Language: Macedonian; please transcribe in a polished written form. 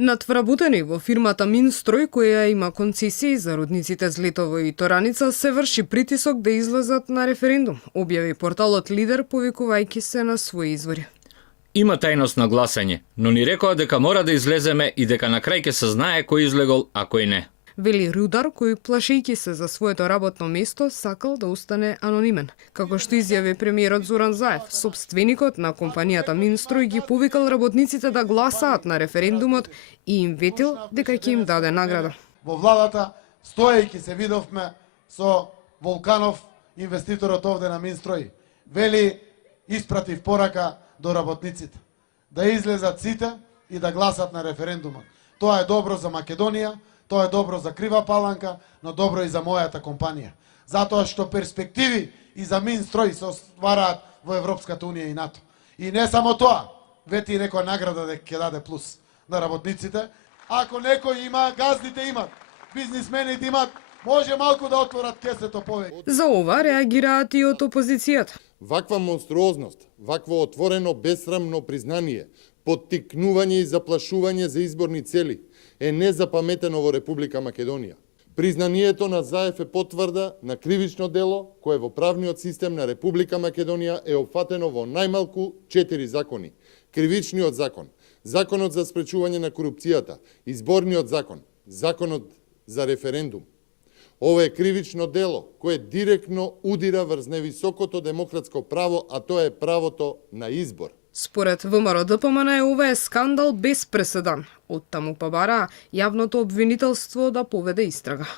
Надвработени во фирмата Минстрој, која има концесии за рудниците Злетово и Тораница, се врши притисок да излезат на референдум, објави порталот Лидер, повикувајќи се на своји извори. Има тајност на гласање, но ни рекоа дека мора да излеземе и дека на крај ќе се знае кој излегол, а кој не. Вели рудар кој, плашејќи се за своето работно место, сакал да остане анонимен. Како што изјави премиерот Зоран Заев, сопственикот на компанијата Минстрој ги повикал работниците да гласаат на референдумот и им ветил дека ќе им даде награда. Во владата, стоејќи се видовме со Волканов, инвеститорот овде на Минстрој. Вели, испратив порака до работниците да излезат сите и да гласат на референдумот. Тоа е добро за Македонија, тоа е добро за Крива Паланка, но добро и за мојата компанија. Затоа што перспективи и за Минстрој се оствараат во Европската Унија и НАТО. И не само тоа, вети некоја награда дека ќе даде плюс на работниците. Ако некој има, газдите имат, бизнисмените имат, може малку да отворат кесето повеќе. За ова реагираат и од опозицијата. Ваква монструозност, вакво отворено бесрамно признание, поттикнување и заплашување за изборни цели е незапаметено во Република Македонија. Признанието на Заев е потврда на кривично дело кое во правниот систем на Република Македонија е опфатено во најмалку 4 закони. Кривичниот закон, Законот за спречување на корупцијата, Изборниот закон, Законот за референдум. Ова е кривично дело кое директно удира врз невисокото демократско право, а тоа е правото на избор. Според ВМРО ДПМН ова е скандал без преседан. Оттаму па бараа јавното обвинителство да поведе истрага.